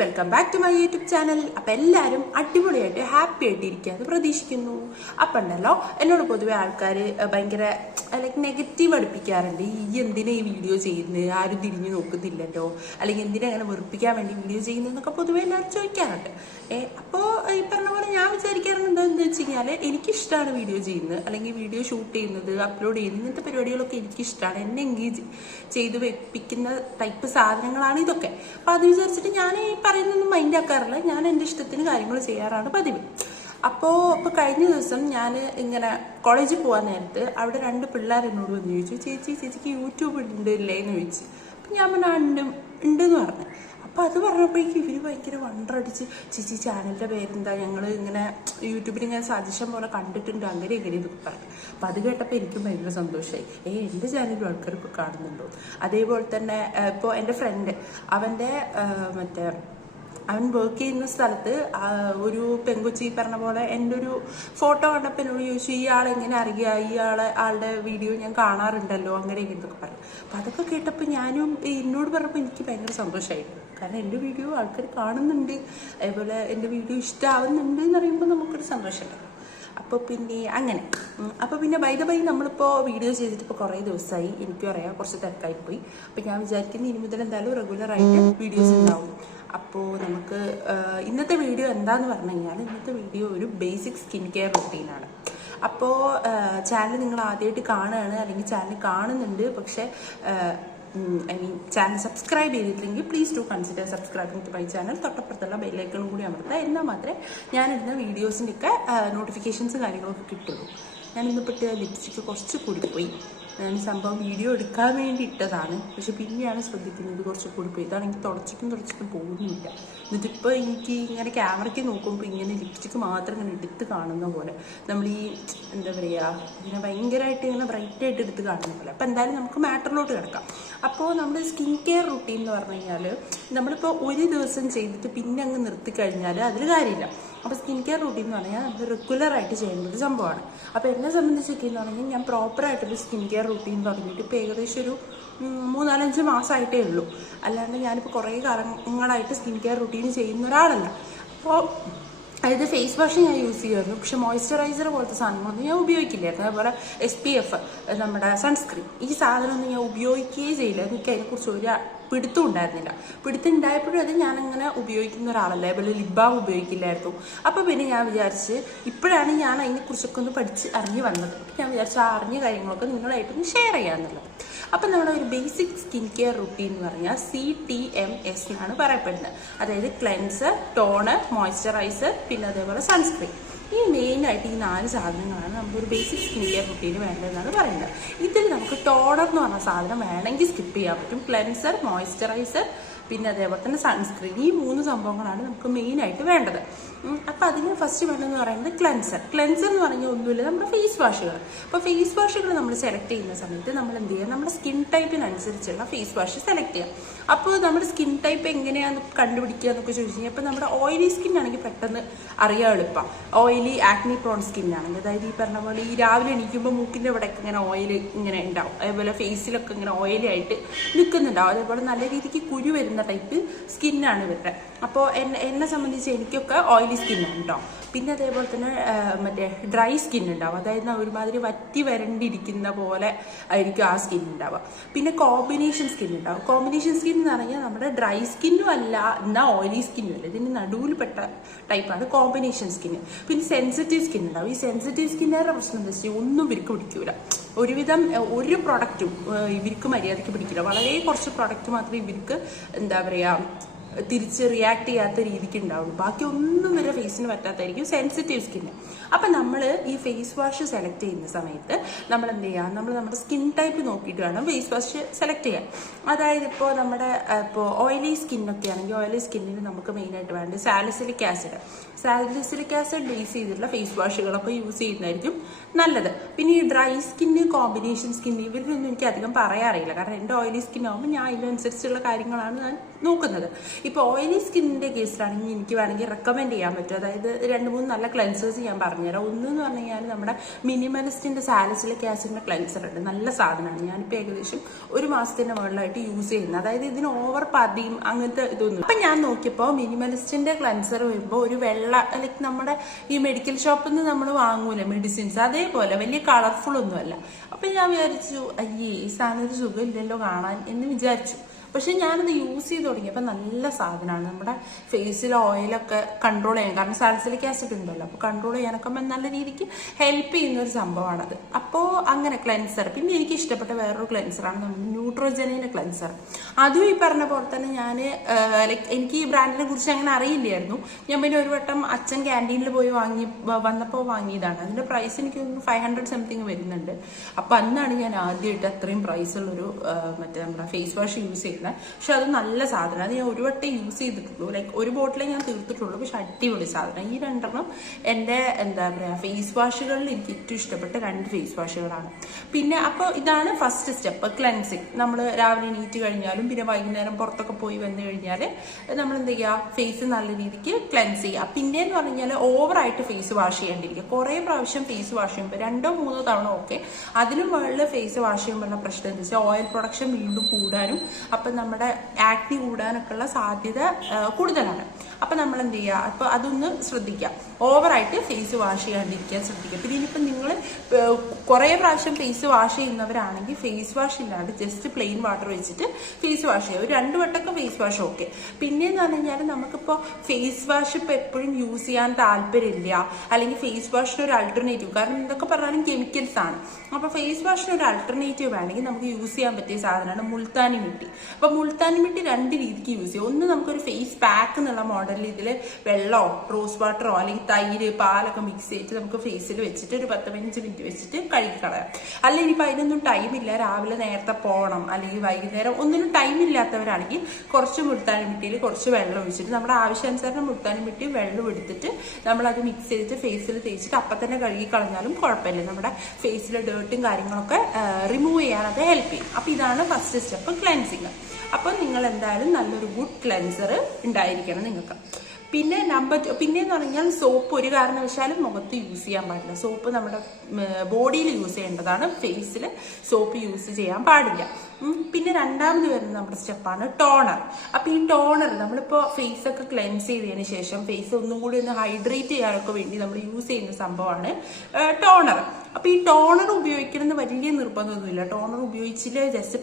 Welcome back to my YouTube channel. അപ്പം എല്ലാവരും അടിപൊളിയായിട്ട് ഹാപ്പി ആയിട്ട് ഇരിക്കാമെന്ന് പ്രതീക്ഷിക്കുന്നു. അപ്പം ഉണ്ടല്ലോ എന്നോട് പൊതുവെ ആൾക്കാർ ഭയങ്കര ലൈക്ക് നെഗറ്റീവ് അടുപ്പിക്കാറുണ്ട്. ഈ എന്തിനാ ഈ വീഡിയോ ചെയ്യുന്നത്, ആരും തിരിഞ്ഞു നോക്കുന്നില്ലല്ലോ, അല്ലെങ്കിൽ എന്തിനാ അങ്ങനെ വെറുപ്പിക്കാൻ വേണ്ടി വീഡിയോ ചെയ്യുന്നതെന്നൊക്കെ പൊതുവെ എല്ലാവരും ചോദിക്കാറുണ്ട്. അപ്പോൾ ഈ പറഞ്ഞ പോലെ ഞാൻ വിചാരിക്കാറുണ്ട് എന്താണെന്ന് വെച്ച് കഴിഞ്ഞാൽ എനിക്കിഷ്ടമാണ് വീഡിയോ ചെയ്യുന്നത്, അല്ലെങ്കിൽ വീഡിയോ ഷൂട്ട് ചെയ്യുന്നത്, അപ്ലോഡ് ചെയ്യുന്നത്, ഇങ്ങനത്തെ പരിപാടികളൊക്കെ എനിക്കിഷ്ടമാണ്. എന്നെ എൻഗേജ് ചെയ്ത് വെപ്പിക്കുന്ന ടൈപ്പ് സാധനങ്ങളാണ് ഇതൊക്കെ. അപ്പം അത് വിചാരിച്ചിട്ട് ഞാൻ ഈ പറയുന്നൊന്നും മൈൻഡ് ആക്കാറില്ല. ഞാൻ എൻ്റെ ഇഷ്ടത്തിന് കാര്യങ്ങൾ ചെയ്യാറാണ് പതിവ്. അപ്പോൾ കഴിഞ്ഞ ദിവസം ഞാൻ ഇങ്ങനെ കോളേജിൽ പോകാൻ നേരത്ത് അവിടെ 2 പിള്ളേർ എന്നോട് വന്ന് ചോദിച്ചു, ചേച്ചിക്ക് യൂട്യൂബ് ഉണ്ടല്ലേ എന്ന് ചോദിച്ചു. അപ്പം ഞാൻ പറഞ്ഞാൽ ഉണ്ടെന്ന് പറഞ്ഞു. അപ്പം അത് പറഞ്ഞപ്പോഴേക്കും ഇവർ ഭയങ്കര വണ്ടറടിച്ച്, ചേച്ചി ചാനലിൻ്റെ പേരെന്താ, ഞങ്ങൾ ഇങ്ങനെ യൂട്യൂബിൽ ഇങ്ങനെ സജഷൻ പോലെ കണ്ടിട്ടുണ്ട്, അങ്ങനെ ഇതൊക്കെ പറഞ്ഞു. അപ്പം അത് കേട്ടപ്പോൾ എനിക്കും ഭയങ്കര സന്തോഷമായി. എൻ്റെ ചാനലിൽ ആൾക്കാർ ഇപ്പോൾ കാണുന്നുണ്ടോ. അതേപോലെ തന്നെ ഇപ്പോൾ എൻ്റെ ഫ്രണ്ട് അവൻ്റെ അവൻ വർക്ക് ചെയ്യുന്ന സ്ഥലത്ത് ഒരു പെങ്കൊച്ചി പറഞ്ഞ പോലെ എൻ്റെ ഒരു ഫോട്ടോ കണ്ടപ്പോൾ എന്നോട് ചോദിച്ചു, ഇയാളെങ്ങനെ അറിയുക, ആളുടെ വീഡിയോ ഞാൻ കാണാറുണ്ടല്ലോ, അങ്ങനെ ഇതൊക്കെ പറഞ്ഞു. അപ്പം അതൊക്കെ കേട്ടപ്പോൾ ഞാനും എന്നോട് പറഞ്ഞപ്പോൾ എനിക്ക് ഭയങ്കര സന്തോഷമായിരുന്നു. കാരണം എൻ്റെ വീഡിയോ ആൾക്കാർ കാണുന്നുണ്ട്, അതേപോലെ എൻ്റെ വീഡിയോ ഇഷ്ടമാവുന്നുണ്ട് എന്ന് പറയുമ്പോൾ നമുക്കൊരു സന്തോഷമുണ്ടല്ലോ. അപ്പോൾ പിന്നെ അങ്ങനെ അപ്പോൾ പിന്നെ ബൈ നമ്മളിപ്പോൾ വീഡിയോ ചെയ്തിട്ട് ഇപ്പോൾ കുറേ ദിവസമായി. എനിക്കും അറിയാം കുറച്ച് തിരക്കായിപ്പോയി. അപ്പോൾ ഞാൻ വിചാരിക്കുന്നത് ഇനി മുതൽ എന്തായാലും റെഗുലറായിട്ട് വീഡിയോസ് ഉണ്ടാവും. അപ്പോൾ നമുക്ക് ഇന്നത്തെ വീഡിയോ എന്താന്ന് പറഞ്ഞു കഴിഞ്ഞാൽ, ഇന്നത്തെ വീഡിയോ ഒരു ബേസിക് സ്കിൻ കെയർ റുട്ടീനാണ്. അപ്പോൾ ചാനൽ നിങ്ങൾ ആദ്യമായിട്ട് കാണുകയാണ്, അല്ലെങ്കിൽ ചാനൽ കാണുന്നുണ്ട് പക്ഷേ ചാനൽ സബ്സ്ക്രൈബ് ചെയ്തിട്ടില്ലെങ്കിൽ please do consider subscribing to my channel. തൊട്ടപ്പുറത്തുള്ള ബെല്ലൈക്കണും കൂടി അമർത്തുക. എന്നാൽ മാത്രമേ ഞാനിടുന്ന വീഡിയോസിൻ്റെയൊക്കെ നോട്ടിഫിക്കേഷൻസ് കാര്യങ്ങളൊക്കെ കിട്ടുള്ളൂ. ഞാൻ ഇന്നിപ്പോൾ ലിപ്സ്റ്റിക്ക് കുറച്ച് കൂടിപ്പോയി. ഞാൻ സംഭവം വീഡിയോ എടുക്കാൻ വേണ്ടി ഇട്ടതാണ്, പക്ഷെ പിന്നെയാണ് ശ്രദ്ധിക്കുന്നത് കുറച്ച് കൂടിപ്പോയി. ഇതാണെങ്കിൽ തുടച്ചിട്ടും പോകുന്നില്ല. എന്നിട്ടിപ്പോൾ എനിക്ക് ഇങ്ങനെ ക്യാമറയ്ക്ക് നോക്കുമ്പോൾ ഇങ്ങനെ ലിപ്സ്റ്റിക്ക് മാത്രം ഇങ്ങനെ എടുത്ത് കാണുന്ന പോലെ, നമ്മൾ ഈ എന്താ പറയുക, ഇങ്ങനെ ഭയങ്കരമായിട്ട് ഇങ്ങനെ ബ്രൈറ്റായിട്ട് എടുത്ത് കാണുന്ന പോലെ. അപ്പോൾ എന്തായാലും നമുക്ക് മാറ്ററിലോട്ട് കിടക്കാം. അപ്പോൾ നമ്മുടെ സ്കിൻ കെയർ റുട്ടീൻ എന്ന് പറഞ്ഞു കഴിഞ്ഞാൽ, നമ്മളിപ്പോൾ ഒരു ദിവസം ചെയ്തിട്ട് പിന്നെ അങ്ങ് നിർത്തിക്കഴിഞ്ഞാൽ അതിൽ കാര്യമില്ല. അപ്പോൾ സ്കിൻ കെയർ റുട്ടീൻ എന്ന് പറഞ്ഞാൽ നമ്മൾ റെഗുലറായിട്ട് ചെയ്യേണ്ട ഒരു സംഭവമാണ്. അപ്പോൾ എന്നെ സംബന്ധിച്ചൊക്കെ എന്ന് പറഞ്ഞാൽ ഞാൻ പ്രോപ്പറായിട്ടൊരു സ്കിൻ കെയർ റുട്ടീൻ തുടങ്ങിയിട്ട് ഇപ്പോൾ ഏകദേശം ഒരു 3-4 മാസമായിട്ടേ ഉള്ളൂ. അല്ലാണ്ട് ഞാനിപ്പോൾ കുറേ കാലങ്ങളായിട്ട് സ്കിൻ കെയർ റുട്ടീൻ ചെയ്യുന്ന ഒരാളല്ല. അപ്പോൾ അതായത് ഫേസ് വാഷ് ഞാൻ യൂസ് ചെയ്യുമായിരുന്നു, പക്ഷെ മോയ്സ്ചറൈസർ പോലത്തെ സാധനങ്ങളൊന്നും ഞാൻ ഉപയോഗിക്കില്ലായിരുന്നു. അതേപോലെ SPF, നമ്മുടെ സൺസ്ക്രീൻ, ഈ സാധനമൊന്നും ഞാൻ ഉപയോഗിക്കുകയേ ചെയ്യില്ല. എനിക്ക് അതിനെക്കുറിച്ച് ഒരു പിടുത്തം ഉണ്ടായിരുന്നില്ല. പിടുത്തം ഉണ്ടായപ്പോഴും അത് ഞാനങ്ങനെ ഉപയോഗിക്കുന്ന ഒരാളല്ല. അതേപോലെ ലിപ് ബാം ഉപയോഗിക്കില്ലായിരുന്നു. അപ്പോൾ പിന്നെ ഞാൻ വിചാരിച്ച്, ഇപ്പോഴാണ് ഞാൻ അതിനെക്കുറിച്ചൊക്കെ ഒന്ന് പഠിച്ച് അറിഞ്ഞ് വന്നത്. ഞാൻ വിചാരിച്ചു ആ അറിഞ്ഞ കാര്യങ്ങളൊക്കെ നിങ്ങളായിട്ടൊന്ന് ഷെയർ ചെയ്യാമെന്നുള്ളത്. അപ്പം നമ്മുടെ ഒരു ബേസിക് സ്കിൻ കെയർ റുട്ടീൻ എന്ന് പറഞ്ഞാൽ CTMS എന്നാണ് പറയപ്പെടുന്നത്. അതായത് ക്ലെൻസർ, ടോണർ, മോയ്സ്ചറൈസർ, പിന്നെ അതേപോലെ സൺസ്ക്രീൻ. ഈ മെയിനായിട്ട് ഈ 4 സാധനങ്ങളാണ് നമുക്കൊരു ബേസിക് സ്കിൻ കെയർ റുട്ടീന് വേണ്ടതെന്നാണ് പറയുന്നത്. ഇതിൽ നമുക്ക് ടോണർ എന്ന് പറഞ്ഞ സാധനം വേണമെങ്കിൽ സ്കിപ്പ് ചെയ്യാൻ പറ്റും. ക്ലെൻസർ, മോയ്സ്ചറൈസർ, പിന്നെ അതേപോലെ തന്നെ സൺസ്ക്രീൻ, ഈ 3 സംഭവങ്ങളാണ് നമുക്ക് മെയിനായിട്ട് വേണ്ടത്. അപ്പോൾ അതിന് ഫസ്റ്റ് വേണ്ടതെന്ന് പറയുന്നത് ക്ലെൻസർ എന്ന് പറഞ്ഞാൽ ഒന്നുമില്ല, നമ്മുടെ ഫേസ് വാഷുകൾ. അപ്പോൾ ഫേസ് വാഷുകൾ നമ്മൾ സെലക്ട് ചെയ്യുന്ന സമയത്ത് നമ്മൾ എന്ത് ചെയ്യുക, നമ്മുടെ സ്കിൻ ടൈപ്പിനനുസരിച്ചുള്ള ഫേസ് വാഷ് സെലക്ട് ചെയ്യുക. അപ്പോൾ നമ്മുടെ സ്കിൻ ടൈപ്പ് എങ്ങനെയാണെന്ന് കണ്ടുപിടിക്കുക എന്നൊക്കെ ചോദിച്ചു കഴിഞ്ഞാൽ, ഇപ്പോൾ നമ്മുടെ ഓയിലി സ്കിൻ ആണെങ്കിൽ പെട്ടെന്ന് അറിയാൻ എളുപ്പം. ഓയിലി ആക്നി പ്രോൺ സ്കിന്നാണെങ്കിൽ, അതായത് ഈ പറഞ്ഞ പോലെ ഈ രാവിലെ എണീക്കുമ്പോൾ മൂക്കിൻ്റെ ഇവിടെയൊക്കെ ഇങ്ങനെ ഓയിൽ ഇങ്ങനെ ഉണ്ടാവും, അതേപോലെ ഫേസിലൊക്കെ ഇങ്ങനെ ഓയിലി ആയിട്ട് നിൽക്കുന്നുണ്ടാവും. അതേപോലെ നല്ല രീതിക്ക് കുരു വരുന്ന ടൈപ്പ് സ്കിന്നാണ് ഇവരുടെ. അപ്പോൾ എന്നെ സംബന്ധിച്ച് എനിക്കൊക്കെ ഓയിലി സ്കിന്നാണ് കേട്ടോ. പിന്നെ അതേപോലെ തന്നെ മറ്റേ ഡ്രൈ സ്കിൻ ഉണ്ടാവും, അതായത് ഒരുമാതിരി വറ്റി വരണ്ടിരിക്കുന്ന പോലെ ആയിരിക്കും ആ സ്കിൻ ഉണ്ടാവുക. പിന്നെ കോമ്പിനേഷൻ സ്കിൻ ഉണ്ടാവും. കോമ്പിനേഷൻ സ്കിൻ എന്ന് പറഞ്ഞാൽ നമ്മുടെ ഡ്രൈ സ്കിന്നും അല്ല എന്നാൽ ഓയിലി സ്കിന്നും അല്ല, ഇതിന് നടുവിൽപ്പെട്ട ടൈപ്പാണ് കോമ്പിനേഷൻ സ്കിൻ. പിന്നെ സെൻസിറ്റീവ് സ്കിൻ ഉണ്ടാവും. ഈ സെൻസിറ്റീവ് സ്കിന്നുകാരുടെ പ്രശ്നം എന്താ വെച്ചാൽ ഒന്നും ഇവർക്ക് പിടിക്കൂല. ഒരുവിധം ഒരു പ്രൊഡക്റ്റും ഇവർക്ക് മര്യാദയ്ക്ക് പിടിക്കില്ല. വളരെ കുറച്ച് പ്രൊഡക്റ്റ് മാത്രമേ ഇവർക്ക് എന്താ പറയുക തിരിച്ച് റിയാക്ട് ചെയ്യാത്ത രീതിക്ക് ഉണ്ടാവുള്ളൂ. ബാക്കി ഒന്നും വരെ ഫേസിന് പറ്റാത്തായിരിക്കും സെൻസിറ്റീവ് സ്കിന്ന്. അപ്പം നമ്മൾ ഈ ഫേസ് വാഷ് സെലക്ട് ചെയ്യുന്ന സമയത്ത് നമ്മൾ എന്ത് ചെയ്യുക, നമ്മുടെ സ്കിൻ ടൈപ്പ് നോക്കിയിട്ട് വേണം ഫേസ് വാഷ് സെലക്ട് ചെയ്യാൻ. അതായത് ഇപ്പോൾ ഇപ്പോൾ ഓയിലി സ്കിന്നൊക്കെ ആണെങ്കിൽ ഓയിലി സ്കിന്നിന് നമുക്ക് മെയിനായിട്ട് വേണ്ടത് സാലിസിലിക് ആസിഡ് ബേസ് ചെയ്തിട്ടുള്ള ഫേസ് വാഷുകളൊക്കെ യൂസ് ചെയ്യുന്നതായിരിക്കും നല്ലത്. പിന്നെ ഈ ഡ്രൈ സ്കിന്ന്, കോമ്പിനേഷൻ സ്കിൻ, ഇവരിലൊന്നും എനിക്ക് അധികം പറയാറില്ല. കാരണം എൻ്റെ ഓയിലി സ്കിൻ ആകുമ്പോൾ ഞാൻ ഇതിനനുസരിച്ചുള്ള കാര്യങ്ങളാണ് ഞാൻ നോക്കുന്നത്. ഇപ്പോൾ ഓയിലി സ്കിന്നിൻ്റെ കേസിലാണെങ്കിൽ എനിക്ക് വേണമെങ്കിൽ റെക്കമെൻഡ് ചെയ്യാൻ പറ്റും. അതായത് 2-3 നല്ല ക്ലെൻസേഴ്സ് ഞാൻ പറഞ്ഞുതരാം. ഒന്നെന്ന് പറഞ്ഞു കഴിഞ്ഞാൽ നമ്മുടെ മിനിമലിസ്റ്റിൻ്റെ സാലിസിലിക് ആസിഡിൻ്റെ ക്ലെൻസർ ഉണ്ട്. നല്ല സാധനമാണ്. ഞാനിപ്പോൾ ഏകദേശം 1 മാസത്തിൻ്റെ മുകളിലായിട്ട് യൂസ് ചെയ്യുന്നത്. അതായത് ഇതിന് ഓവർ പതിയും അങ്ങനത്തെ ഇതൊന്നും. അപ്പം ഞാൻ നോക്കിയപ്പോൾ മിനിമലിസ്റ്റിൻ്റെ ക്ലെൻസർ വരുമ്പോൾ ഒരു വെള്ള, ലൈക്ക് നമ്മുടെ ഈ മെഡിക്കൽ ഷോപ്പിൽ നിന്ന് നമ്മൾ വാങ്ങൂല മെഡിസിൻസ്, അതേപോലെ വലിയ കളർഫുൾ ഒന്നുമല്ല. അപ്പം ഞാൻ വിചാരിച്ചു, അയ്യേ ഈ സാധനം ഒരു സുഖമില്ലല്ലോ കാണാൻ എന്ന് വിചാരിച്ചു. പക്ഷെ ഞാനത് യൂസ് ചെയ്ത് തുടങ്ങിയപ്പോൾ നല്ല സാധനമാണ്. നമ്മുടെ ഫേസിലെ ഓയിലൊക്കെ കൺട്രോൾ ചെയ്യാൻ, കാരണം സാലിസിലിക് ആസിഡ് ഉണ്ടല്ലോ, അപ്പോൾ കൺട്രോൾ ചെയ്യാനൊക്കെ നല്ല രീതിക്ക് ഹെൽപ്പ് ചെയ്യുന്ന ഒരു സംഭവമാണത്. അപ്പോൾ അങ്ങനെ ക്ലെൻസർ. പിന്നെ എനിക്ക് ഇഷ്ടപ്പെട്ട വേറൊരു ക്ലെൻസറാണ് നമ്മുടെ ന്യൂട്രോജനിൻ്റെ ക്ലെൻസർ. അതും ഈ പറഞ്ഞ പോലെ തന്നെ ഞാൻ ലൈക്ക് എനിക്ക് ഈ ബ്രാൻഡിനെ കുറിച്ച് അങ്ങനെ അറിയില്ലായിരുന്നു. ഞാൻ പിന്നെ ഒരു വട്ടം അച്ഛൻ ക്യാൻറ്റീനിൽ പോയി വന്നപ്പോൾ വാങ്ങിയതാണ്. അതിൻ്റെ പ്രൈസ് എനിക്ക് 500 സംതിങ് വരുന്നുണ്ട്. അപ്പോൾ അന്നാണ് ഞാൻ ആദ്യമായിട്ട് അത്രയും പ്രൈസുള്ളൊരു മറ്റേ നമ്മുടെ ഫേസ് വാഷ് യൂസ് ചെയ്യുന്നത്. പക്ഷെ അത് നല്ല സാധനം. അത് ഞാൻ ഒരു വട്ടം യൂസ് ചെയ്തിട്ടുള്ളൂ. ലൈക്ക് ഒരു ബോട്ടിലേ ഞാൻ തീർത്തിട്ടുള്ളൂ. പക്ഷെ അടിപൊളി സാധനം. ഈ 2 എൻ്റെ എന്താ പറയുക ഫേസ് വാഷുകളിൽ എനിക്ക് ഏറ്റവും ഇഷ്ടപ്പെട്ട 2 ഫേസ് വാഷുകളാണ്. പിന്നെ അപ്പോൾ ഇതാണ് ഫസ്റ്റ് സ്റ്റെപ്പ്, ക്ലെൻസിങ്. നമ്മൾ രാവിലെ എണീറ്റ് കഴിഞ്ഞാലും പിന്നെ വൈകുന്നേരം പുറത്തൊക്കെ പോയി വന്നു കഴിഞ്ഞാൽ നമ്മൾ എന്ത് ചെയ്യുക, ഫേസ് നല്ല രീതിക്ക് ക്ലെൻസ് ചെയ്യുക. പിന്നെയെന്ന് പറഞ്ഞു കഴിഞ്ഞാൽ ഓവറായിട്ട് ഫേസ് വാഷ് ചെയ്യാണ്ടിരിക്കുക. കുറേ പ്രാവശ്യം ഫേസ് വാഷ് ചെയ്യുമ്പോൾ 2-3 തവണ ഓക്കെ. അതിനും മുകളിൽ ഫേസ് വാഷ് ചെയ്യുമ്പോഴുള്ള പ്രശ്നം എന്താ വെച്ചാൽ ഓയിൽ പ്രൊഡക്ഷൻ വീണ്ടും കൂടാനും അപ്പം നമ്മുടെ ആക്നി കൂടാനൊക്കെ ഉള്ള സാധ്യത കൂടുതലാണ്. അപ്പം നമ്മൾ എന്ത് ചെയ്യുക, അപ്പോൾ അതൊന്ന് ശ്രദ്ധിക്കുക. ഓവറായിട്ട് ഫേസ് വാഷ് ചെയ്യാണ്ടിരിക്കാൻ ശ്രദ്ധിക്കുക. പിന്നെ ഇനിയിപ്പം നിങ്ങൾ കുറേ പ്രാവശ്യം ഫേസ് വാഷ് ചെയ്യുന്നവരാണെങ്കിൽ ഫേസ് വാഷ് ഇല്ലാണ്ട് ജസ്റ്റ് പ്ലെയിൻ വാട്ടർ വെച്ചിട്ട് ഫേസ് വാഷ് ചെയ്യുക. ഒരു 2 വട്ടമൊക്കെ ഫേസ് വാഷ് ഓക്കെ. പിന്നെയെന്ന് പറഞ്ഞു കഴിഞ്ഞാൽ നമുക്കിപ്പോൾ ഫേസ് വാഷ് ഇപ്പോൾ എപ്പോഴും യൂസ് ചെയ്യാൻ താല്പര്യമില്ല, അല്ലെങ്കിൽ ഫേസ് വാഷിന് ഒരു അൾട്ടർനേറ്റീവ്, കാരണം എന്തൊക്കെ പറഞ്ഞാലും കെമിക്കൽസ് ആണ്. അപ്പോൾ ഫേസ് വാഷിന് ഒരു അൾട്ടർനേറ്റീവ് വേണമെങ്കിൽ നമുക്ക് യൂസ് ചെയ്യാൻ പറ്റിയ സാധനമാണ് മുൾത്താനി മിട്ടി. അപ്പോൾ മുൾത്താനി മിട്ടി 2 രീതിക്ക് യൂസ് ചെയ്യും. ഒന്ന് നമുക്കൊരു ഫേസ് പാക്ക് എന്നുള്ള മോഡലിൽ ഇതിൽ വെള്ളമോ റോസ് വാട്ടറോ അല്ലെങ്കിൽ തൈര് പാലൊക്കെ മിക്സ് ചെയ്തിട്ട് നമുക്ക് ഫേസിൽ വെച്ചിട്ട് ഒരു 10-15 മിനിറ്റ് വെച്ചിട്ട് കഴുകിക്കളയാം. അല്ലെങ്കിൽ ഇപ്പം അതിനൊന്നും ടൈമില്ല, രാവിലെ നേരത്തെ പോകണം അല്ലെങ്കിൽ വൈകുന്നേരം ഒന്നിനും ടൈമില്ലാത്തവരാണെങ്കിൽ കുറച്ച് മുൾത്താനി മിട്ടിയിൽ കുറച്ച് വെള്ളം ഒഴിച്ചിട്ട് നമ്മുടെ ആവശ്യാനുസരണം മുൾത്താനി മിട്ടി വെള്ളം എടുത്തിട്ട് നമ്മളത് മിക്സ് ചെയ്തിട്ട് ഫേസിൽ തേച്ചിട്ട് അപ്പം തന്നെ കഴുകി കളഞ്ഞാലും കുഴപ്പമില്ല. നമ്മുടെ ഫേസിലെ ഡേർട്ടും കാര്യങ്ങളൊക്കെ റിമൂവ് ചെയ്യാനത് ഹെൽപ്പ് ചെയ്യും. അപ്പം ഇതാണ് ഫസ്റ്റ് സ്റ്റെപ്പ്, ക്ലെൻസിങ്. അപ്പം നിങ്ങൾ എന്തായാലും നല്ലൊരു ഗുഡ് ക്ലെൻസർ ഉണ്ടായിരിക്കണം നിങ്ങൾക്ക്. പിന്നെ നമ്പർ 2 പിന്നെയെന്ന് പറഞ്ഞാൽ സോപ്പ് ഒരു കാരണവശാലും മുഖത്ത് യൂസ് ചെയ്യാൻ പാടില്ല. സോപ്പ് നമ്മുടെ ബോഡിയിൽ യൂസ് ചെയ്യേണ്ടതാണ്, ഫേസിൽ സോപ്പ് യൂസ് ചെയ്യാൻ പാടില്ല. പിന്നെ രണ്ടാമത് വരുന്ന നമ്മുടെ സ്റ്റെപ്പാണ് ടോണർ. അപ്പോൾ ഈ ടോണർ നമ്മളിപ്പോൾ ഫേസൊക്കെ ക്ലെൻസ് ചെയ്തതിന് ശേഷം ഫേസ് ഒന്നും കൂടി ഒന്ന് ഹൈഡ്രേറ്റ് ചെയ്യാനൊക്കെ വേണ്ടി നമ്മൾ യൂസ് ചെയ്യുന്ന സംഭവമാണ് ടോണർ. അപ്പോൾ ഈ ടോണർ ഉപയോഗിക്കണമെന്ന് വലിയ നിർബന്ധമൊന്നുമില്ല. ടോണർ ഉപയോഗിച്ചില്ല ജസ്റ്റ്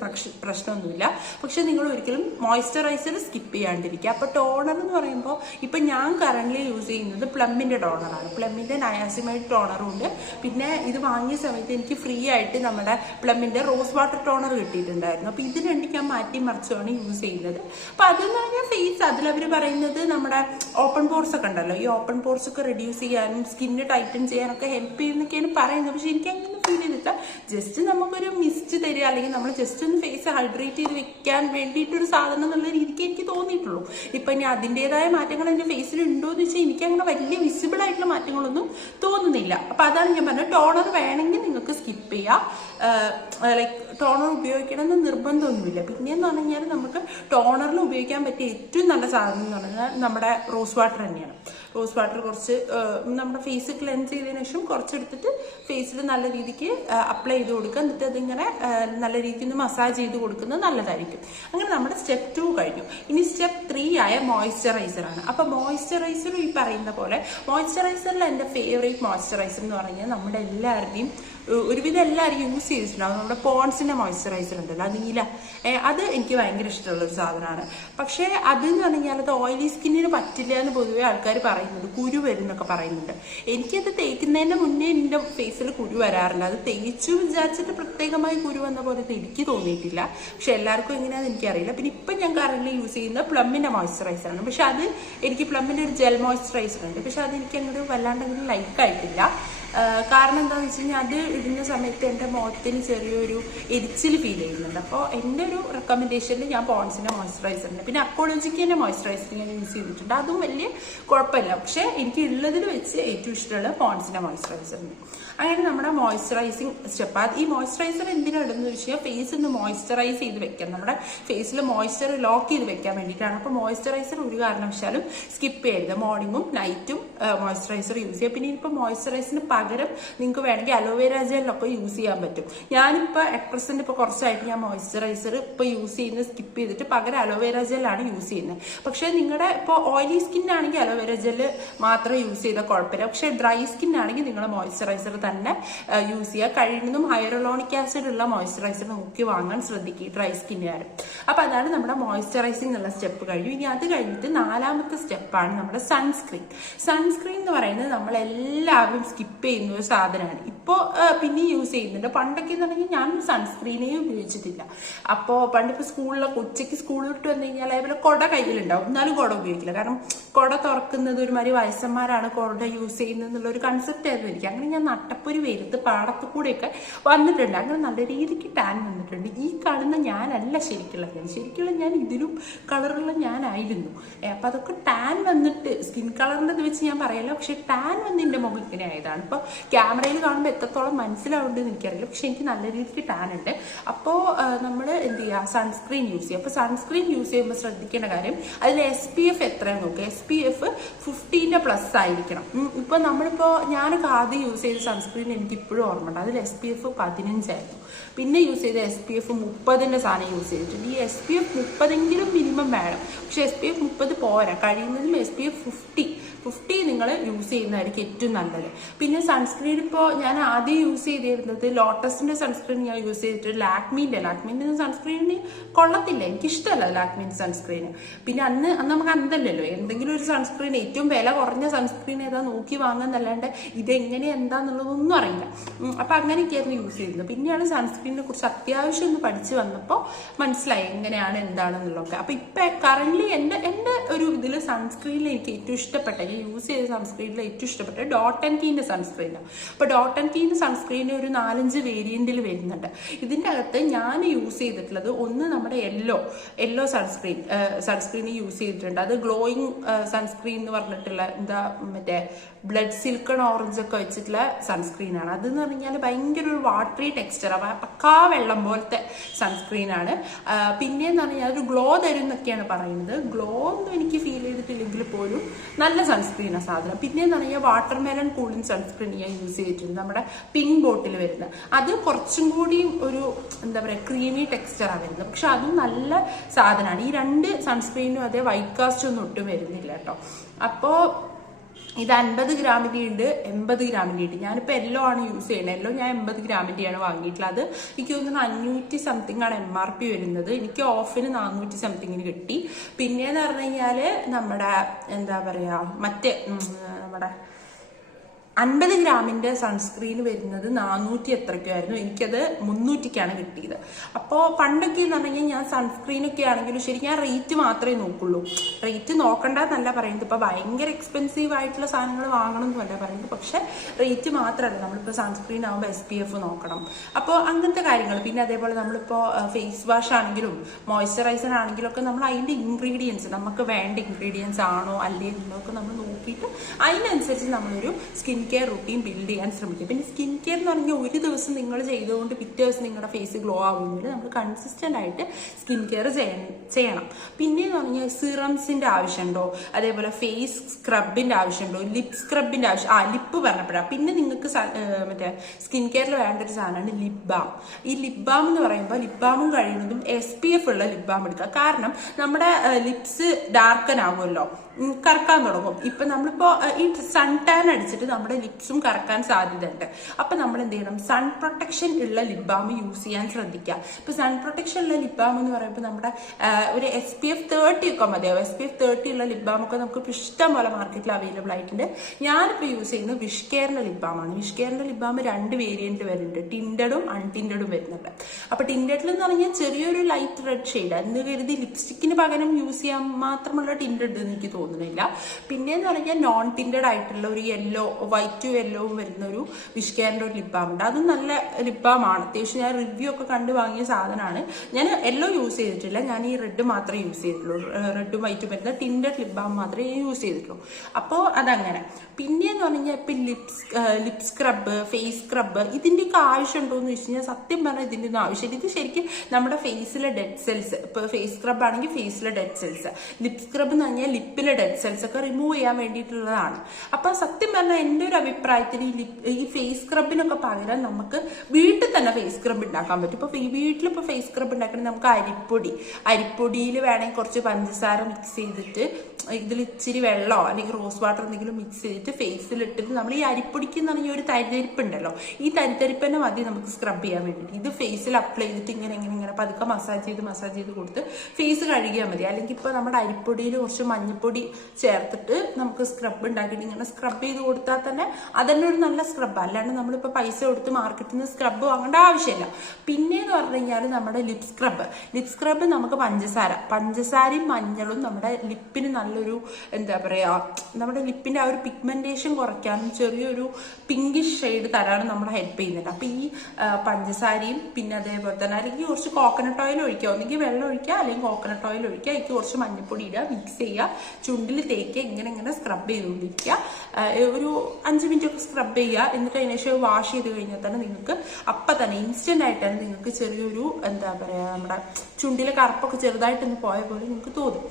പ്രശ്നമൊന്നുമില്ല. പക്ഷെ നിങ്ങൾ ഒരിക്കലും മോയ്സ്ചറൈസർ സ്കിപ്പ് ചെയ്യാണ്ടിരിക്കുക. അപ്പോൾ ടോണർ എന്ന് പറയുമ്പോൾ ഇപ്പം ഞാൻ കറൻ്റ് യൂസ് ചെയ്യുന്നത് പ്ലമ്മിൻ്റെ ടോണറാണ്. പ്ലമ്മിൻ്റെ നയാസിമൈഡ് ടോണറും ഉണ്ട്. പിന്നെ ഇത് വാങ്ങിയ സമയത്ത് എനിക്ക് ഫ്രീ ആയിട്ട് നമ്മുടെ പ്ലമ്മിൻ്റെ റോസ് വാട്ടർ ടോണർ കിട്ടിയിട്ടുണ്ടായിരുന്നു. അപ്പോൾ ഇത് 2 ഞാൻ മാറ്റി മറിച്ചുമാണ് യൂസ് ചെയ്യുന്നത്. അപ്പോൾ അതെന്ന് പറഞ്ഞാൽ ഫേസ് അതിലവർ പറയുന്നത് നമ്മുടെ ഓപ്പൺ പോർസ് ഒക്കെ ഉണ്ടല്ലോ, ഈ ഓപ്പൺ പോർസ് ഒക്കെ റെഡ്യൂസ് ചെയ്യാനും സ്കിന്ന് ടൈറ്റൻ ചെയ്യാനൊക്കെ ഹെൽപ്പ് ചെയ്യുന്നൊക്കെയാണ് പറയുന്നത്. പക്ഷെ എനിക്ക് അങ്ങനെ ഫീൽ ചെയ്തില്ല. ജസ്റ്റ് നമുക്കൊരു മിസ്റ്റ് തരിക, അല്ലെങ്കിൽ നമ്മൾ ജസ്റ്റ് ഒന്ന് ഫേസ് ഹൈഡ്രേറ്റ് ചെയ്ത് വെക്കാൻ വേണ്ടിയിട്ടൊരു സാധനം എന്നുള്ള രീതിക്ക് എനിക്ക് തോന്നിയിട്ടുള്ളൂ. ഇപ്പം ഇനി അതിൻ്റെതായ മാറ്റങ്ങൾ എൻ്റെ ഫേസിൽ ഉണ്ടോ എന്ന് വെച്ചാൽ എനിക്ക് അങ്ങനെ വലിയ വിസിബിൾ ആയിട്ടുള്ള മാറ്റങ്ങളൊന്നും തോന്നുന്നില്ല. അപ്പം അതാണ് ഞാൻ പറഞ്ഞത്, ടോണർ വേണമെങ്കിൽ നിങ്ങൾക്ക് സ്കിപ്പ് ചെയ്യാം. ലൈക്ക് ടോണർ ഉപയോഗിക്കണമെന്ന് നിർബന്ധമൊന്നുമില്ല. പിന്നെയെന്ന് പറഞ്ഞു കഴിഞ്ഞാൽ നമുക്ക് ടോണറിൽ ഉപയോഗിക്കാൻ പറ്റിയ ഏറ്റവും നല്ല സാധനം എന്ന് പറഞ്ഞാൽ നമ്മുടെ റോസ് വാട്ടർ തന്നെയാണ്. റോസ് വാട്ടർ കുറച്ച് നമ്മുടെ ഫേസ് ക്ലെൻസ് ചെയ്തതിനു ശേഷം കുറച്ചെടുത്തിട്ട് ഫേസിൽ നല്ല രീതിക്ക് അപ്ലൈ ചെയ്ത് കൊടുക്കുക. എന്നിട്ട് അതിങ്ങനെ നല്ല രീതിക്ക് ഒന്ന് മസാജ് ചെയ്ത് കൊടുക്കുന്നത് നല്ലതായിരിക്കും. അങ്ങനെ നമ്മുടെ സ്റ്റെപ്പ് 2 കഴിഞ്ഞു. ഇനി സ്റ്റെപ്പ് 3 ആയ മോയ്സ്ചറൈസറാണ്. അപ്പോൾ മോയ്സ്ചറൈസറും ഈ പറയുന്ന പോലെ, മോയ്സ്ചറൈസറിൽ എൻ്റെ ഫേവറേറ്റ് മോയ്സ്ചറൈസർ എന്ന് പറഞ്ഞാൽ നമ്മുടെ എല്ലാവരുടെയും ഒരുവിധം എല്ലാവരും യൂസ് ചെയ്തിട്ടുണ്ടാവും. നമ്മുടെ പോൺസിൻ്റെ മോയ്സ്ചറൈസർ ഉണ്ടല്ലോ, നീല, അത് എനിക്ക് ഭയങ്കര ഇഷ്ടമുള്ളൊരു സാധനമാണ്. പക്ഷേ അതെന്ന് പറഞ്ഞു കഴിഞ്ഞാൽ അത് ഓയിലി സ്കിന്നിന് പറ്റില്ല എന്ന് പൊതുവെ ആൾക്കാർ പറയുന്നുണ്ട്, കുരു വരുന്നൊക്കെ പറയുന്നുണ്ട്. എനിക്കത് തേക്കുന്നതിൻ്റെ മുന്നേ എൻ്റെ ഫേസിൽ കുരു വരാറില്ല. അത് തേച്ചു വിചാരിച്ചിട്ട് പ്രത്യേകമായി കുരു വന്ന പോലെ എനിക്ക് തോന്നിയിട്ടില്ല. പക്ഷെ എല്ലാവർക്കും എങ്ങനെയാണെന്ന് എനിക്കറിയില്ല. പിന്നെ ഇപ്പം ഞാൻ കറന്റ് യൂസ് ചെയ്യുന്നത് പ്ലമ്മിൻ്റെ മോയ്സ്ചറൈസറാണ്. പക്ഷെ അത് എനിക്ക് പ്ലമ്മിൻ്റെ ഒരു ജെൽ മോയ്സ്ചറൈസർ ഉണ്ട്. പക്ഷെ അതെനിക്ക് അങ്ങോട്ട് വല്ലാണ്ട് അങ്ങനെ ലൈക്ക് ആയിട്ടില്ല. കാരണം എന്താണെന്ന് വെച്ച് കഴിഞ്ഞാൽ അത് ഇടുന്ന സമയത്ത് എൻ്റെ മുഖത്തിന് ചെറിയൊരു എരിച്ചിൽ ഫീൽ ചെയ്യുന്നുണ്ട്. അപ്പോൾ എൻ്റെ ഒരു റെക്കമെൻഡേഷനിൽ ഞാൻ പോൺസിൻ്റെ മോയ്സ്ചറൈസറിൻ്റെ പിന്നെ അക്കോളജിക്കിൻ്റെ മോയ്സ്ചറൈസർ ഞാൻ യൂസ് ചെയ്തിട്ടുണ്ട്. അതും വലിയ കുഴപ്പമില്ല. പക്ഷേ എനിക്ക് ഉള്ളതിൽ വെച്ച് ഏറ്റവും ഇഷ്ടമുള്ള പോൺസിൻ്റെ മോയ്സ്ചറൈസറിന്. അങ്ങനെ നമ്മുടെ മോയ്സ്ചറൈസിങ് സ്റ്റെപ്പ്. ഈ മോയ്സ്ചറൈസർ എന്തിനാണ് ഇടുന്നത് വെച്ച് കഴിഞ്ഞാൽ ഫേസ് ഒന്ന് മോയ്സ്ചറൈസ് ചെയ്ത് വെക്കാം, നമ്മുടെ ഫേസിൽ മോയ്സ്ചർ ലോക്ക് ചെയ്ത് വെക്കാൻ വേണ്ടിയിട്ടാണ്. അപ്പോൾ മോയ്സ്ചറൈസർ ഒരു കാരണവശാലും സ്കിപ്പ് ചെയ്യരുത്. മോർണിംഗും നൈറ്റും മോയ്സ്ചറൈസർ യൂസ് ചെയ്യുക. പിന്നെ ഇപ്പോൾ മോയ്സ്ചറൈസറിന് പകരം നിങ്ങൾക്ക് വേണമെങ്കിൽ അലോവേര ജെല്ലൊക്കെ യൂസ് ചെയ്യാൻ പറ്റും. ഞാനിപ്പോൾ അറ്റ് പ്രസന്റ് ഇപ്പോൾ കുറച്ചായിട്ട് ഞാൻ മോയ്സ്ചറൈസർ ഇപ്പോൾ യൂസ് ചെയ്യുന്നത് സ്കിപ്പ് ചെയ്തിട്ട് പകരം അലോവേര ജെല്ലാണ് യൂസ് ചെയ്യുന്നത്. പക്ഷേ നിങ്ങളുടെ ഇപ്പോൾ ഓയിലി സ്കിന്നാണെങ്കിൽ അലോവേര ജെല്ല് മാത്രം യൂസ് ചെയ്താൽ കുഴപ്പമില്ല. പക്ഷേ ഡ്രൈ സ്കിന്നാണെങ്കിൽ നിങ്ങൾ മോയ്സ്ചറൈസർ തന്നെ യൂസ് ചെയ്യുക. കഴിയുന്നതും ഹൈറലോണിക് ആസിഡ് ഉള്ള മോയ്സ്ചറൈസർ നോക്കി വാങ്ങാൻ ശ്രദ്ധിക്കുക ഡ്രൈ സ്കിന്നുകാർ. അപ്പൊ അതാണ് നമ്മുടെ മോയ്സ്ചറൈസിംഗ് എന്നുള്ള സ്റ്റെപ്പ് കഴിഞ്ഞു. ഇനി അത് കഴിഞ്ഞിട്ട് 4ാമത്തെ സ്റ്റെപ്പാണ് നമ്മുടെ സൺസ്ക്രീൻ. സൺസ്ക്രീൻ എന്ന് പറയുന്നത് നമ്മളെല്ലാവരും സ്കിപ്പ് ചെയ്യുന്ന ഒരു സാധനമാണ്. ഇപ്പോൾ പിന്നെ യൂസ് ചെയ്യുന്നുണ്ട്. പണ്ടൊക്കെ എന്ന് പറഞ്ഞാൽ ഞാൻ സൺസ്ക്രീനേ ഉപയോഗിച്ചിട്ടില്ല. അപ്പോൾ പണ്ടിപ്പോൾ സ്കൂളിലൊക്കെ ഉച്ചയ്ക്ക് സ്കൂളിൽ വിട്ട് വന്നു കഴിഞ്ഞാൽ അതേപോലെ കുട കയ്യിലുണ്ടാവും, എന്നാലും കുട ഉപയോഗിക്കില്ല. കാരണം കുട തുറക്കുന്നത് ഒരുമാതിരി വയസ്സന്മാരാണ് കുട യൂസ് ചെയ്യുന്നത് എന്നുള്ളൊരു കൺസെപ്റ്റ് ആയിരുന്നു എനിക്ക്. അങ്ങനെ ഞാൻ നട്ടപ്പൊരു വെയിലത്ത് പാടത്തു കൂടെയൊക്കെ വന്നിട്ടുണ്ട്. അങ്ങനെ നല്ല രീതിക്ക് ടാൻ വന്നിട്ടുണ്ട്. ഈ കാണുന്ന ഞാനല്ല ശരിക്കുള്ള ഞാൻ ഇതിലും കളറുള്ള ഞാനായിരുന്നു. അപ്പം അതൊക്കെ ടാൻ വന്നിട്ട് സ്കിൻ കളറിൻ്റെ ഇത് വെച്ച് ഞാൻ പറയല്ല, പക്ഷെ ടാൻ വന്ന് എൻ്റെ മുഖം ഇങ്ങനെ ആയതാണ്. ഇപ്പോൾ ക്യാമറയിൽ കാണുമ്പോൾ എത്രത്തോളം മനസ്സിലാവുന്നുണ്ടെന്ന് എനിക്കറിയില്ല, പക്ഷെ എനിക്ക് നല്ല രീതിക്ക് ടാൻ ഉണ്ട്. അപ്പോൾ നമ്മൾ എന്ത് ചെയ്യുക, സൺസ്ക്രീൻ യൂസ് ചെയ്യുക. അപ്പോൾ സൺസ്ക്രീൻ യൂസ് ചെയ്യുമ്പോൾ ശ്രദ്ധിക്കേണ്ട കാര്യം അതിൽ SPF എത്രയാണെന്ന് നോക്കുക. SPF 15+ ആയിരിക്കണം. ഇപ്പോൾ നമ്മളിപ്പോൾ ഞാനൊക്കെ ആദ്യം യൂസ് ചെയ്ത സൺസ്ക്രീൻ എനിക്ക് ഇപ്പോഴും ഓർമ്മയുണ്ട്. അതിൽ SPF 15 ആയിരുന്നു. പിന്നെ യൂസ് ചെയ്ത SPF 30ൻ്റെ സാധനം യൂസ് ചെയ്തിട്ടുണ്ട്. ഈ SPF 30 മിനിമം വേണം. പക്ഷെ SPF 30 പോരാ, കഴിയുന്നതും SPF 50 നിങ്ങൾ യൂസ് ചെയ്യുന്നതായിരിക്കും ഏറ്റവും നല്ലത്. പിന്നെ സൺസ്ക്രീൻ ഇപ്പോൾ ഞാൻ ആദ്യം യൂസ് ചെയ്തിരുന്നത് ലോട്ടസിന്റെ സൺസ്ക്രീൻ ഞാൻ യൂസ് ചെയ്തിട്ട് ലാക്മീൻ്റെ സൺസ്ക്രീനിന് കൊള്ളത്തില്ല, എനിക്കിഷ്ടമല്ല ലാക്മീൻ്റെ സൺസ്ക്രീൻ. പിന്നെ അന്ന് നമുക്ക് അന്തല്ലല്ലോ, എന്തെങ്കിലും ഒരു സൺസ്ക്രീൻ ഏറ്റവും വില കുറഞ്ഞ സൺസ്ക്രീൻ ഏതാ നോക്കി വാങ്ങാന്നല്ലാണ്ട് ഇതെങ്ങനെ എന്താന്നുള്ളതൊന്നും അറിയില്ല. അപ്പം അങ്ങനെയൊക്കെയായിരുന്നു യൂസ് ചെയ്യുന്നത്. പിന്നെയാണ് സൺസ്ക്രീനിനെ കുറിച്ച് അത്യാവശ്യം ഒന്ന് പഠിച്ചു വന്നപ്പോൾ മനസ്സിലായി എങ്ങനെയാണ് എന്താണെന്നുള്ളതൊക്കെ. അപ്പം ഇപ്പം കറന്റ് എൻ്റെ ഒരു ഇതിൽ സൺസ്ക്രീനിൽ എനിക്ക് ഏറ്റവും ഇഷ്ടപ്പെട്ട, ഞാൻ യൂസ് ചെയ്ത സൺസ്ക്രീനിൽ ഏറ്റവും ഇഷ്ടപ്പെട്ട ഡോട്ട് ആൻഡ് കീൻ്റെ സൺസ്ക്രീനാണ്. അപ്പോൾ ഡോട്ട് ആൻഡ് കീൻ്റെ സൺസ്ക്രീൻ ഒരു 4-5 വേരിയന്റിൽ വരുന്നുണ്ട്. ഇതിൻ്റെ അകത്ത് ഞാൻ യൂസ് ചെയ്തിട്ടുള്ളത് ഒന്ന് നമ്മുടെ യെല്ലോ സൺസ്ക്രീൻ യൂസ് ചെയ്തിട്ടുണ്ട്. അത് ഗ്ലോയിങ് സൺസ്ക്രീൻ എന്ന് പറഞ്ഞിട്ടുള്ള മറ്റേ ബ്ലഡ് സിൽക്കൺ ഓറഞ്ച് ഒക്കെ വെച്ചിട്ടുള്ള സൺസ്ക്രീനാണ്. അതെന്ന് പറഞ്ഞാൽ ഭയങ്കര ഒരു വാട്ടറി ടെക്സ്ചർ, പക്കാ വെള്ളം പോലത്തെ സൺസ്ക്രീനാണ്. പിന്നെയെന്ന് പറഞ്ഞാൽ ഒരു ഗ്ലോ തരും എന്നൊക്കെയാണ് പറയുന്നത്. ഗ്ലോ ഒന്നും എനിക്ക് ഫീൽ ചെയ്തിട്ടില്ലെങ്കിൽ പോലും നല്ല സൺസ്ക്രീനാണ് സാധനം. പിന്നെയെന്ന് പറഞ്ഞാൽ വാട്ടർമെലൺ കൂളിംഗ് സൺസ്ക്രീൻ ഞാൻ യൂസ് ചെയ്തിട്ടുണ്ട്, നമ്മുടെ പിങ്ക് ബോട്ടിൽ വരുന്നത്. അത് കുറച്ചും കൂടിയും ഒരു എന്താ പറയുക ക്രീമി ടെക്സ്ചറാണ് വരുന്നത്. പക്ഷെ അതും നല്ല സാധനമാണ്. ഈ 2 സൺസ്ക്രീനും അതേ വൈറ്റ് കാസ്റ്റ് ഒന്നും ഒട്ടും വരുന്നില്ല കേട്ടോ. അപ്പോൾ ഇത് 50 ഗ്രാമിൻ്റെ ഉണ്ട്, 80 ഗ്രാമിൻ്റെ ഉണ്ട്. ഞാനിപ്പോൾ യെല്ലോ ആണ് യൂസ് ചെയ്യുന്നത്. യെല്ലോ ഞാൻ 80 ഗ്രാമിൻ്റെയാണ് വാങ്ങിയിട്ടുള്ളത്. അത് എനിക്ക് തോന്നുന്നു 500 സംതിങ് ആണ് MRP വരുന്നത്. എനിക്ക് ഓഫിന് 400 സംതിങ്ങിന് കിട്ടി. പിന്നെയെന്ന് പറഞ്ഞു കഴിഞ്ഞാൽ നമ്മുടെ എന്താ പറയുക നമ്മുടെ 50 ഗ്രാമിൻ്റെ സൺസ്ക്രീൻ വരുന്നത് 400 എത്രയ്ക്കായിരുന്നു, എനിക്കത് 300ക്കാണ് കിട്ടിയത്. അപ്പോൾ പണ്ടൊക്കെ എന്ന് പറഞ്ഞു കഴിഞ്ഞാൽ ഞാൻ സൺസ്ക്രീനൊക്കെ ആണെങ്കിലും ശരി ഞാൻ റേറ്റ് മാത്രമേ നോക്കുള്ളൂ. റേറ്റ് നോക്കണ്ടെന്നല്ല പറയുന്നത്, ഇപ്പോൾ ഭയങ്കര എക്സ്പെൻസീവ് ആയിട്ടുള്ള സാധനങ്ങൾ വാങ്ങണം എന്നല്ല പറയുന്നത്. പക്ഷെ റേറ്റ് മാത്രമല്ല, നമ്മളിപ്പോൾ സൺസ്ക്രീൻ ആകുമ്പോൾ SPF നോക്കണം. അപ്പോൾ അങ്ങനത്തെ കാര്യങ്ങൾ. പിന്നെ അതേപോലെ നമ്മളിപ്പോൾ ഫേസ് വാഷ് ആണെങ്കിലും മോയ്സ്ചറൈസർ ആണെങ്കിലും ഒക്കെ നമ്മൾ അതിൻ്റെ ഇൻഗ്രീഡിയൻസ് നമുക്ക് വേണ്ട ഇൻഗ്രീഡിയൻസ് ആണോ അല്ലേ എന്നൊക്കെ നമ്മൾ നോക്കിയിട്ട് അതിനനുസരിച്ച് നമ്മളൊരു സ്കിൻ കെയർ റുട്ടീൻ ബിൽഡ് ചെയ്യാൻ ശ്രമിക്കുക. പിന്നെ സ്കിൻ കെയർ എന്ന് പറഞ്ഞാൽ ഒരു ദിവസം നിങ്ങൾ ചെയ്തുകൊണ്ട് പിറ്റേ ദിവസം നിങ്ങളുടെ ഫേസ് ഗ്ലോ ആവുമെങ്കിൽ നമ്മൾ കൺസിസ്റ്റന്റ് ആയിട്ട് സ്കിൻ കെയർ ചെയ്യണം. പിന്നെ എന്ന് പറഞ്ഞാൽ സിറംസിന്റെ ആവശ്യമുണ്ടോ, അതേപോലെ ഫേസ് സ്ക്രബിന്റെ ആവശ്യമുണ്ടോ, ലിപ് സ്ക്രബിന്റെ ലിപ്പ് പറഞ്ഞപ്പോഴാണ്. പിന്നെ നിങ്ങൾക്ക് മറ്റേ സ്കിൻ കെയറിൽ വേണ്ട ഒരു സാധനമാണ് ലിപ് ബാം. ഈ ലിപ് ബാം എന്ന് പറയുമ്പോൾ ലിപ് ബാമും കഴിയുന്നതും SPF ഉള്ള ലിപ് ബാം എടുക്കുക. കാരണം നമ്മുടെ ലിപ്സ് ഡാർക്കൻ ആകുമല്ലോ, കറക്കാൻ തുടങ്ങും. ഇപ്പൊ നമ്മളിപ്പോ ഈ സൺ ടാൻ അടിച്ചിട്ട് നമ്മുടെ ലിപ്സും കറക്കാൻ സാധ്യതയുണ്ട്. അപ്പൊ നമ്മൾ എന്ത് ചെയ്യണം, സൺ പ്രൊട്ടക്ഷൻ ഉള്ള ലിപ് ബാം യൂസ് ചെയ്യാൻ ശ്രദ്ധിക്കുക. ഇപ്പൊ സൺ പ്രൊട്ടക്ഷൻ ഉള്ള ലിപ് ബാം എന്ന് പറയുമ്പോൾ നമ്മുടെ ഒരു SPF 30 ഒക്കെ മതിയാവും. SPF 30 ഉള്ള ലിപ് ബാം ഒക്കെ നമുക്ക് ഇഷ്ടം പോലെ മാർക്കറ്റിൽ അവൈലബിൾ ആയിട്ടുണ്ട്. ഞാനിപ്പോൾ യൂസ് ചെയ്യുന്നത് വിഷ് കെയറിന്റെ ലിപ് ബാം ആണ്. വിഷ് കെയറിന്റെ ലിപ് ബാം 2 വേരിയന്റ് വരുന്നുണ്ട്, ടിൻഡഡും അൺടിൻഡഡും വരുന്നുണ്ട്. അപ്പൊ ടിൻഡഡിൽ എന്ന് പറഞ്ഞാൽ ചെറിയൊരു ലൈറ്റ് റെഡ് ഷെയ്ഡ്, എന്ന് കരുതി ലിപ്സ്റ്റിക്കിന് പകരം യൂസ് ചെയ്യാൻ മാത്രമുള്ള ടിൻഡഡ് എനിക്ക് തോന്നുന്നില്ല. പിന്നെന്ന് പറഞ്ഞാൽ നോൺ ടിൻഡഡ് ആയിട്ടുള്ള ഒരു യെല്ലോ വൈറ്റും യെല്ലോവും വരുന്ന ഒരു വിഷ് കെയറിന്റെ ഒരു ലിപ് ബാം ഉണ്ട്. അതും നല്ല ലിപ് ബാം ആണ്. അത്യാവശ്യം ഞാൻ റിവ്യൂ ഒക്കെ കണ്ട് വാങ്ങിയ സാധനമാണ്. ഞാൻ യെല്ലോ യൂസ് ചെയ്തിട്ടില്ല, ഞാൻ ഈ റെഡ് മാത്രമേ യൂസ് ചെയ്തിട്ടുള്ളൂ. റെഡും വൈറ്റും വരുന്ന ടിൻഡഡ് ലിപ് ബാം മാത്രമേ യൂസ് ചെയ്തിട്ടുള്ളൂ. അപ്പോൾ അതങ്ങനെ. പിന്നെയെന്ന് പറഞ്ഞു കഴിഞ്ഞാൽ ഇപ്പം ലിപ് സ്ക്രബ്, ഫേസ് സ്ക്രബ് ഇതിൻ്റെയൊക്കെ ആവശ്യമുണ്ടോ എന്ന് വെച്ച് കഴിഞ്ഞാൽ സത്യം പറഞ്ഞാൽ ഇതിൻ്റെ ഒന്നും ആവശ്യമില്ല. ഇത് ശരിക്കും നമ്മുടെ ഫേസിലെ ഡെഡ് സെൽസ്, ഇപ്പോൾ ഫേസ് സ്ക്രബ് ആണെങ്കിൽ ഫേസിലെ ഡെഡ് സെൽസ്, ലിപ് സ്ക്രബ് എന്ന് പറഞ്ഞാൽ ലിപ്പിലെ ഡെഡ് സെൽസ് ഒക്കെ റിമൂവ് ചെയ്യാൻ വേണ്ടിയിട്ടുള്ളതാണ്. അപ്പൊ സത്യം പറഞ്ഞാൽ എൻ്റെ ഒരു അഭിപ്രായത്തിൽ ഈ ഫേസ് സ്ക്രബിനൊക്കെ പകരം നമുക്ക് വീട്ടിൽ തന്നെ ഫേസ് സ്ക്രബ് ഉണ്ടാക്കാൻ പറ്റും. ഇപ്പൊ വീട്ടിലിപ്പോൾ ഫേസ് സ്ക്രബ് ഉണ്ടാക്കണമെങ്കിൽ നമുക്ക് അരിപ്പൊടിയിൽ വേണമെങ്കിൽ കുറച്ച് പഞ്ചസാര മിക്സ് ചെയ്തിട്ട് ഇതിൽ ഇച്ചിരി വെള്ളമോ അല്ലെങ്കിൽ റോസ് വാട്ടർ എന്തെങ്കിലും മിക്സ് ചെയ്തിട്ട് ഫേസിലിട്ടിട്ട് നമ്മൾ ഈ അരിപ്പൊടിക്ക് എന്ന് പറഞ്ഞ ഒരു തരിതരിപ്പ് ഉണ്ടല്ലോ, ഈ തരിതരിപ്പ് തന്നെ മതി നമുക്ക് സ്ക്രബ് ചെയ്യാൻ വേണ്ടിയിട്ട്. ഇത് ഫേസിൽ അപ്ലൈ ചെയ്തിട്ട് ഇങ്ങനെ പതുക്കെ മസാജ് ചെയ്ത് കൊടുത്ത് ഫേസ് കഴുകിയാൽ മതി. അല്ലെങ്കിൽ ഇപ്പോൾ നമ്മുടെ അരിപ്പൊടിയിൽ കുറച്ച് മഞ്ഞൾപ്പൊടി ചേർത്തിട്ട് നമുക്ക് സ്ക്രബ് ഉണ്ടാക്കിയിട്ട് ഇങ്ങനെ സ്ക്രബ് ചെയ്ത് കൊടുത്താൽ തന്നെ അതന്നെ ഒരു നല്ല സ്ക്രബ്. അല്ലാണ്ട് നമ്മളിപ്പോൾ പൈസ കൊടുത്ത് മാർക്കറ്റിൽ നിന്ന് സ്ക്രബ് വാങ്ങേണ്ട ആവശ്യമില്ല. പിന്നെയെന്ന് പറഞ്ഞു കഴിഞ്ഞാൽ നമ്മുടെ ലിപ് സ്ക്രബ് നമുക്ക് പഞ്ചസാരയും മഞ്ഞളും നമ്മുടെ ലിപ്പിന് നല്ലൊരു എന്താ പറയുക, നമ്മുടെ ലിപ്പിന്റെ ആ ഒരു പിഗ്മെന്റേഷൻ കുറയ്ക്കാനും ചെറിയൊരു പിങ്കിഷ് ഷെയ്ഡ് തരാനും നമ്മളെ ഹെൽപ്പ് ചെയ്യുന്നുണ്ട്. അപ്പൊ ഈ പഞ്ചസാരയും പിന്നെ അതേപോലെ തന്നെ അല്ലെങ്കിൽ കുറച്ച് കോക്കനട്ട് ഓയിൽ ഒഴിക്കുക, ഒന്നെങ്കിൽ വെള്ളം ഒഴിക്കുക അല്ലെങ്കിൽ കോക്കനട്ട് ഓയിൽ ഒഴിക്കുക, എനിക്ക് കുറച്ച് മഞ്ഞൾപ്പൊടി ഇടുക, മിക്സ് ചെയ്യുക, ചുണ്ടിൽ തേക്കുക, ഇങ്ങനെ സ്ക്രബ് ചെയ്തുകൊണ്ടിരിക്കുക. ഒരു 5 മിനിറ്റ് ഒക്കെ സ്ക്രബ് ചെയ്യുക. എന്നിട്ട് അതിന് ശേഷം വാഷ് ചെയ്ത് കഴിഞ്ഞാൽ തന്നെ നിങ്ങൾക്ക് അപ്പം തന്നെ ഇൻസ്റ്റന്റ് ആയിട്ട് തന്നെ നിങ്ങൾക്ക് ചെറിയൊരു എന്താ പറയുക, നമ്മുടെ ചുണ്ടിലെ കറുപ്പൊക്കെ ചെറുതായിട്ടൊന്ന് പോയ പോലെ നിങ്ങൾക്ക് തോന്നും.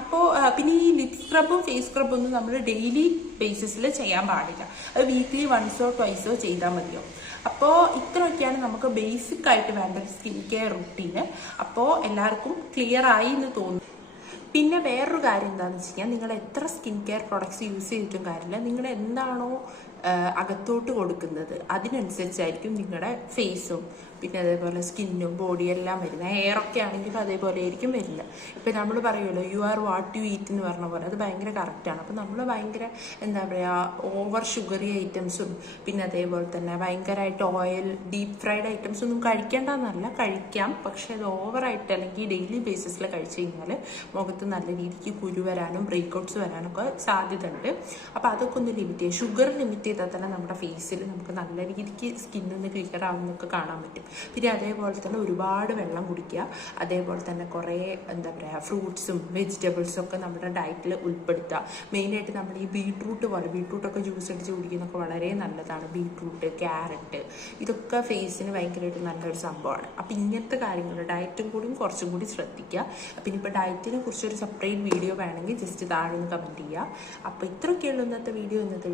അപ്പോൾ പിന്നെ ഈ ലിപ് സ്ക്രബും ഫേസ് സ്ക്രബും ഒന്നും നമ്മൾ ഡെയിലി ബേസിസിൽ ചെയ്യാൻ പാടില്ല. അത് വീക്ക്ലി 1 or 2 ചെയ്താൽ മതിയോ. അപ്പോൾ ഇത്രയൊക്കെയാണ് നമുക്ക് ബേസിക് ആയിട്ട് വേണ്ട സ്കിൻ കെയർ റുട്ടീന്. അപ്പോൾ എല്ലാവർക്കും ക്ലിയർ ആയി എന്ന് തോന്നുന്നു. പിന്നെ വേറൊരു കാര്യം എന്താണെന്ന് വെച്ച് കഴിഞ്ഞാൽ, നിങ്ങൾ എത്ര സ്കിൻ കെയർ പ്രൊഡക്ട്സ് യൂസ് ചെയ്തിട്ടും കാര്യമില്ല, നിങ്ങൾ എന്താണോ അകത്തോട്ട് കൊടുക്കുന്നത് അതിനനുസരിച്ചായിരിക്കും നിങ്ങളുടെ ഫേസും പിന്നെ അതേപോലെ സ്കിന്നും ബോഡിയും എല്ലാം വരുന്നത്. ഹെയറൊക്കെ ആണെങ്കിലും അതേപോലെ ആയിരിക്കും വരില്ല. ഇപ്പം നമ്മൾ പറയുമല്ലോ you are what you eat എന്ന് പറഞ്ഞ പോലെ, അത് ഭയങ്കര കറക്റ്റാണ്. അപ്പം നമ്മൾ ഭയങ്കര എന്താ പറയുക ഓവർ ഷുഗറി ഐറ്റംസും പിന്നെ അതേപോലെ തന്നെ ഭയങ്കരമായിട്ട് ഓയിൽ ഡീപ്പ് ഫ്രൈഡ് ഐറ്റംസ് ഒന്നും കഴിക്കേണ്ടെന്നല്ല, കഴിക്കാം. പക്ഷെ അത് ഓവറായിട്ട് അല്ലെങ്കിൽ ഡെയിലി ബേസിസിൽ കഴിച്ചു കഴിഞ്ഞാൽ മുഖത്ത് നല്ല രീതിക്ക് കുരു വരാനും ബ്രേക്ക്ഔട്ട്സ് വരാനൊക്കെ സാധ്യത ഉണ്ട്. അപ്പോൾ അതൊക്കെ ഒന്ന് ലിമിറ്റ് ചെയ്യുക. ഷുഗർ ലിമിറ്റ് ചെയ്താൽ തന്നെ നമ്മുടെ ഫേസിൽ നമുക്ക് നല്ല രീതിക്ക് സ്കിന്നൊന്ന് ക്ലിയർ ആവുന്നൊക്കെ കാണാൻ പറ്റും. പിന്നെ അതേപോലെ തന്നെ ഒരുപാട് വെള്ളം കുടിക്കുക. അതേപോലെ തന്നെ കുറേ എന്താ പറയുക ഫ്രൂട്ട്സും വെജിറ്റബിൾസും ഒക്കെ നമ്മുടെ ഡയറ്റിൽ ഉൾപ്പെടുത്തുക. മെയിനായിട്ട് നമ്മൾ ഈ ബീട്രൂട്ടൊക്കെ ജ്യൂസ് അടിച്ച് കുടിക്കുന്നതൊക്കെ വളരെ നല്ലതാണ്. ബീട്രൂട്ട്, ക്യാരറ്റ് ഇതൊക്കെ ഫേസിന് ഭയങ്കരമായിട്ട് നല്ലൊരു സംഭവമാണ്. അപ്പം ഇങ്ങനത്തെ കാര്യങ്ങൾ ഡയറ്റും കൂടിയും കുറച്ചും കൂടി ശ്രദ്ധിക്കുക. പിന്നെ ഇപ്പോൾ ഡയറ്റിനെ കുറിച്ചൊരു സെപ്പറേറ്റ് വീഡിയോ വേണമെങ്കിൽ ജസ്റ്റ് താഴെ നിന്ന് കമൻറ്റ് ചെയ്യുക. അപ്പോൾ ഇത്രയൊക്കെയുള്ളൂ ഇന്നത്തെ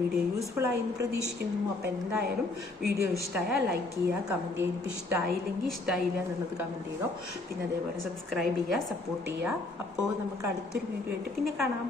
വീഡിയോ യൂസ്ഫുൾ ആയി എന്ന് പ്രതീക്ഷിക്കുന്നു. അപ്പോൾ എന്തായാലും വീഡിയോ ഇഷ്ടമായാൽ ലൈക്ക് ചെയ്യുക, കമൻറ്റ് ചെയ്യുക. ഇഷ്ടമായില്ലെങ്കിൽ ഇഷ്ടമായില്ല എന്നുള്ളത് കമൻറ്റ് ചെയ്തോ. പിന്നെ അതേപോലെ സബ്സ്ക്രൈബ് ചെയ്യുക, സപ്പോർട്ട് ചെയ്യുക. അപ്പോൾ നമുക്ക് അടുത്തൊരു വീഡിയോ ആയിട്ട് പിന്നെ കാണാം.